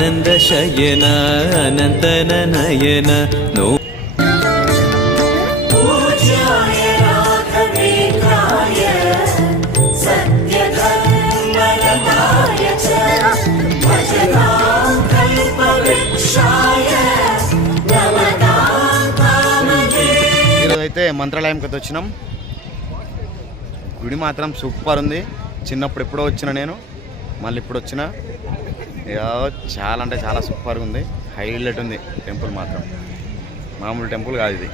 ఆనంద శయన అనంతన నయన నో ఈరోజైతే మంత్రాలయంకి వచ్చినాం. గుడి మాత్రం సూపర్ ఉంది. చిన్నప్పుడు ఎప్పుడో వచ్చిన నేను, మళ్ళీ ఇప్పుడు వచ్చిన. చాలా అంటే చాలా సూపర్గా ఉంది. హైలైట్ ఉంది టెంపుల్ మాత్రం, మామూలు టెంపుల్ కాదు ఇది.